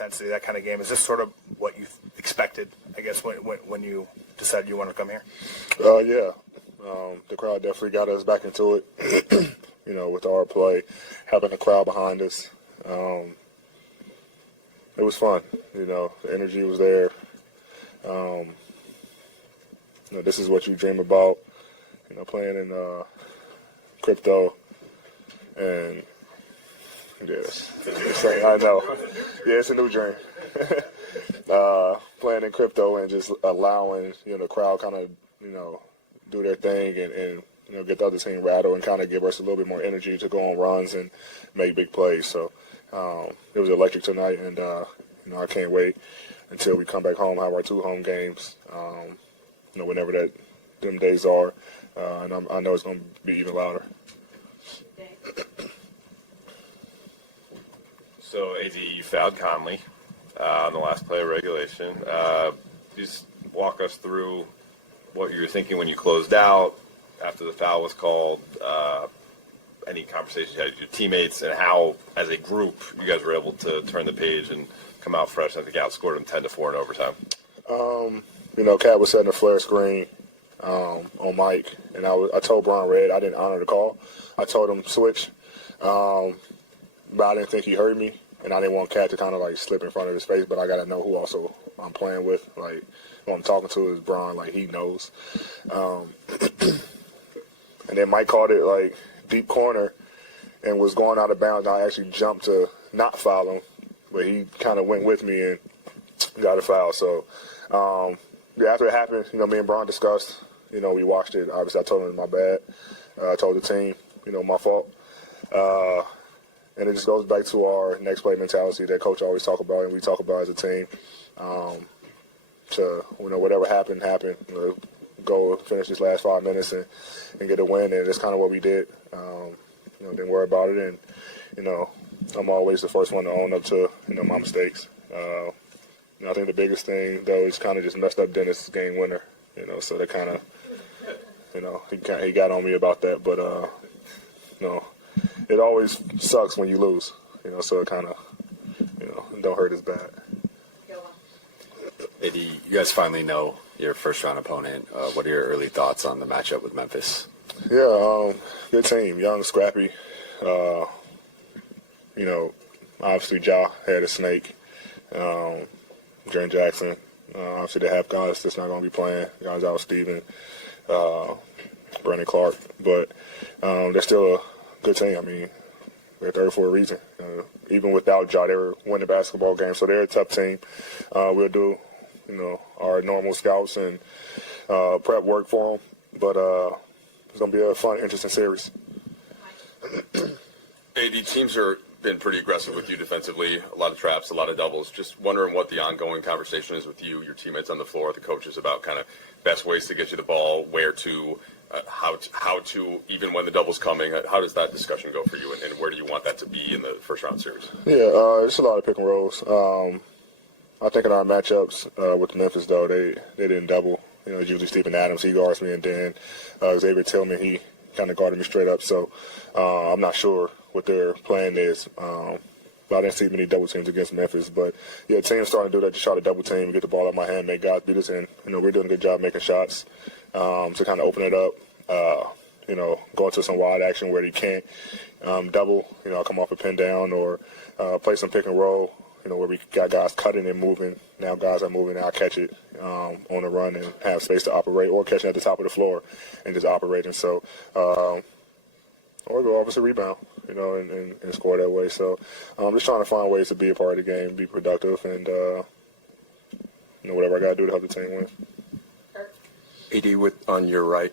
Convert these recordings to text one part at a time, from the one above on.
intensity, that kind of game. Is this sort of what you expected, I guess, when you decided you wanted to come here? Yeah. The crowd definitely got us back into it, with our play, having the crowd behind us. It was fun, the energy was there. This is what you dream about, playing in crypto. And, yes, I know. Yeah, it's a new dream. Playing in crypto and just allowing, the crowd kind of, do their thing and get the other team rattled and kind of give us a little bit more energy to go on runs and make big plays. So it was electric tonight, and, I can't wait until we come back home, have our 2 home games, whenever them days are. And I know it's going to be even louder. So, AD, you fouled Conley on the last play of regulation. Just walk us through what you were thinking when you closed out after the foul was called, any conversations you had with your teammates, and how, as a group, you guys were able to turn the page and come out fresh. I think outscored them 10-4 in overtime. Cat was setting a flare screen on Mike, and I told Brian Red I didn't honor the call. I told him switch, but I didn't think he heard me, and I didn't want Cat to kind of slip in front of his face. But I got to know who also I'm playing with. Who I'm talking to is Brian. He knows. And then Mike called it deep corner and was going out of bounds. I actually jumped to not foul him, but he kind of went with me and got a foul. So, after it happened, me and Brian discussed. We watched it. Obviously, I told him my bad. I told the team, my fault. And it just goes back to our next play mentality that Coach always talk about and we talk about as a team. To whatever happened. Go finish this last 5 minutes and get a win, and that's kind of what we did. Didn't worry about it, and I'm always the first one to own up to my mistakes. I think the biggest thing though is kind of just messed up Dennis' game winner. So that kind of he got on me about that, but it always sucks when you lose. So it kind of don't hurt as bad. AD, you guys finally know your first-round opponent. What are your early thoughts on the matchup with Memphis? Yeah, good team, young, scrappy. Obviously Ja had a snake. Jaren Jackson. Obviously they have guys that's not going to be playing. Guys out Steven, Brandon Clark. But they're still a good team. I mean, they're third for a reason. Even without Ja, they were winning basketball games. So they're a tough team. We'll do our normal scouts and prep work for them. But it's going to be a fun, interesting series. AD, teams are been pretty aggressive with you defensively, a lot of traps, a lot of doubles. Just wondering what the ongoing conversation is with you, your teammates on the floor, the coaches, about kind of best ways to get you the ball, where to, how to, even when the double's coming. How does that discussion go for you, and where do you want that to be in the first-round series? Yeah, it's a lot of pick and rolls. I think in our matchups with Memphis, though, they didn't double. It's usually Steven Adams, he guards me, and then Xavier Tillman, he kind of guarded me straight up. So I'm not sure what their plan is. But I didn't see many double teams against Memphis. But, yeah, teams starting to do that, just try to double team, get the ball out of my hand, make guys beat us in. We're doing a good job making shots to kind of open it up, go into some wide action where they can't double, come off a pin down or play some pick and roll, where we got guys cutting and moving. Now guys are moving, I'll catch it on the run and have space to operate, or catching at the top of the floor and just operating. So, or go offensive rebound, and score that way. So I'm just trying to find ways to be a part of the game, be productive, and whatever I got to do to help the team win. AD, on your right,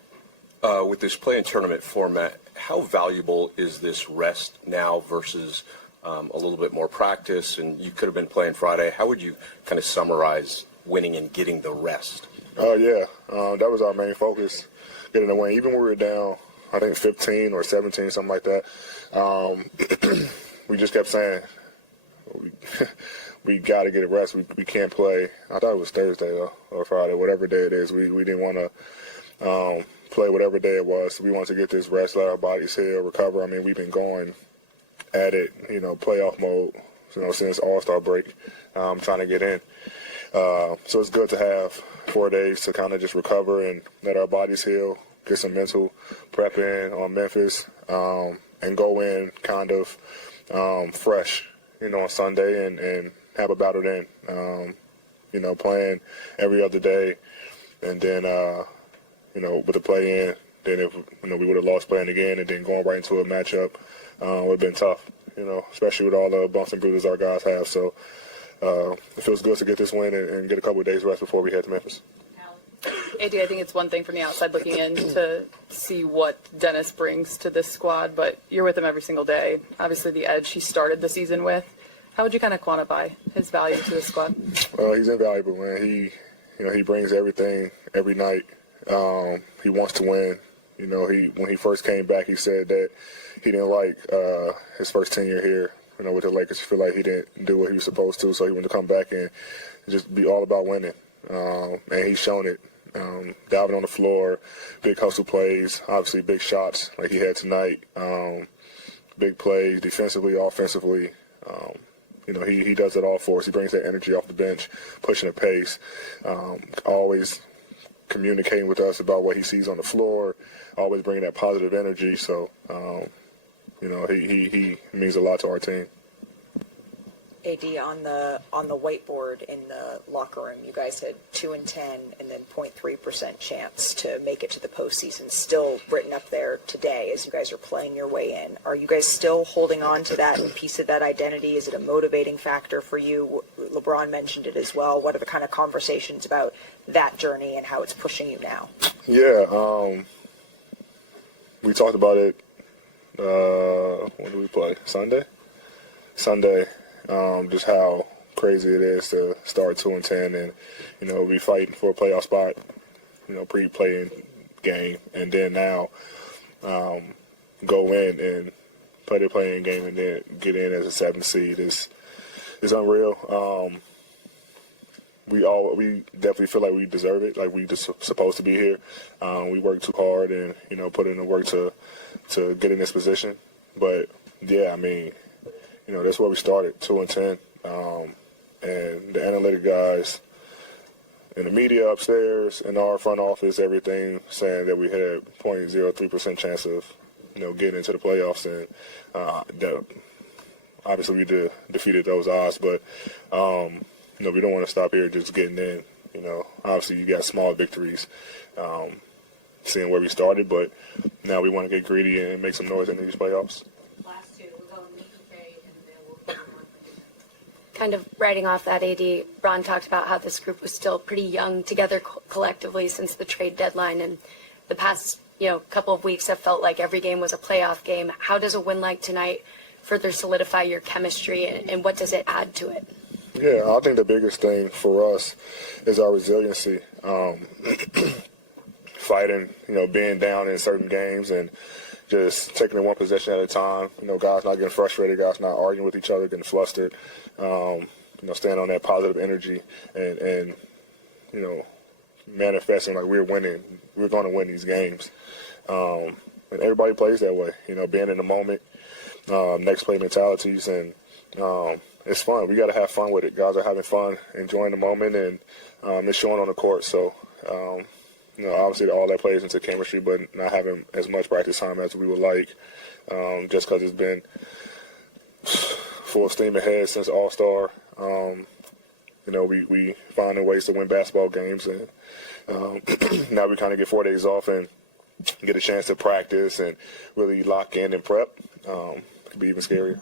with this play-in tournament format, how valuable is this rest now versus a little bit more practice? And you could have been playing Friday. How would you kind of summarize winning and getting the rest? That was our main focus, getting the win. Even when we were down, I think 15 or 17, something like that, we just kept saying, we got to get a rest. We can't play. I thought it was Thursday or Friday, whatever day it is. We didn't want to play whatever day it was. We wanted to get this rest, let our bodies heal, recover. I mean, we've been going at it, playoff mode since All-Star break, trying to get in. So it's good to have 4 days to kind of just recover and let our bodies heal, get some mental prep in on Memphis, and go in kind of fresh, on Sunday and have a battle then. Playing every other day, and then, with the play in, then if, we would have lost playing again and then going right into a matchup would have been tough, especially with all the bumps and bruises our guys have. So it feels good to get this win and get a couple of days rest before we head to Memphis. AD, I think it's one thing from the outside looking in to see what Dennis brings to this squad, but you're with him every single day. Obviously, the edge he started the season with. How would you kind of quantify his value to the squad? He's invaluable, man. He brings everything every night. He wants to win. When he first came back, he said that he didn't like his first tenure here. With the Lakers, he feel like he didn't do what he was supposed to, so he wanted to come back and just be all about winning. And he's shown it. Diving on the floor, big hustle plays, obviously big shots like he had tonight. Big plays, defensively, offensively. He does it all for us. He brings that energy off the bench, pushing the pace, always communicating with us about what he sees on the floor, always bringing that positive energy. So, he means a lot to our team. AD, on the whiteboard in the locker room, you guys had 2-10 and then 0.3% chance to make it to the postseason. Still written up there today as you guys are playing your way in. Are you guys still holding on to that piece of that identity? Is it a motivating factor for you? LeBron mentioned it as well. What are the kind of conversations about that journey and how it's pushing you now? Yeah, we talked about it. When do we play? Sunday. Just how crazy it is to start 2-10 and, be fighting for a playoff spot, pre-playing game, and then now go in and play the playing game and then get in as a 7th seed is unreal. We definitely feel like we deserve it, like we just supposed to be here. We work too hard and, put in the work to get in this position. But, yeah, I mean, that's where we started, 2-10. And the analytic guys and the media upstairs and our front office, everything saying that we had a 0.03% chance of, getting into the playoffs. And obviously we defeated those odds. But, we don't want to stop here just getting in. Obviously you got small victories, seeing where we started. But now we want to get greedy and make some noise in these playoffs. Kind of writing off that, AD, Ron talked about how this group was still pretty young together collectively since the trade deadline, and the past couple of weeks have felt like every game was a playoff game. How does a win like tonight further solidify your chemistry, and what does it add to it? Yeah, I think the biggest thing for us is our resiliency. Fighting, being down in certain games and just taking it one possession at a time. Guys not getting frustrated, guys not arguing with each other, getting flustered. Staying on that positive energy and manifesting like we're winning. We're going to win these games. And everybody plays that way, being in the moment, next play mentalities, and it's fun. We got to have fun with it. Guys are having fun, enjoying the moment, and it's showing on the court. So, obviously all that plays into chemistry, but not having as much practice time as we would like, just because it's been full steam ahead since All-Star. We finding ways to win basketball games, and now we kind of get 4 days off and get a chance to practice and really lock in and prep. It could be even scarier.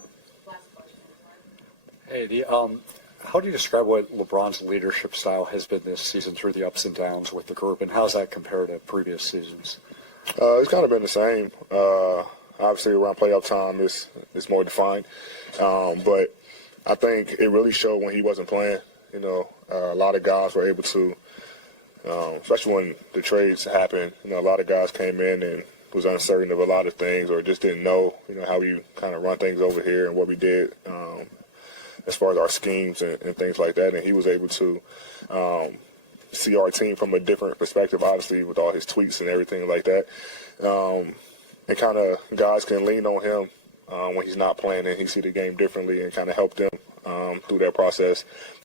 Hey, how do you describe what LeBron's leadership style has been this season through the ups and downs with the group, and how does that compare to previous seasons? It's kind of been the same. Obviously, around playoff time, it's more defined. But I think it really showed when he wasn't playing. A lot of guys were able to, especially when the trades happened, a lot of guys came in and was uncertain of a lot of things or just didn't know, how we kind of run things over here and what we did as far as our schemes and things like that. And he was able to see our team from a different perspective, obviously, with all his tweets and everything like that. And kind of guys can lean on him when he's not playing and he see the game differently and kind of help them through that process.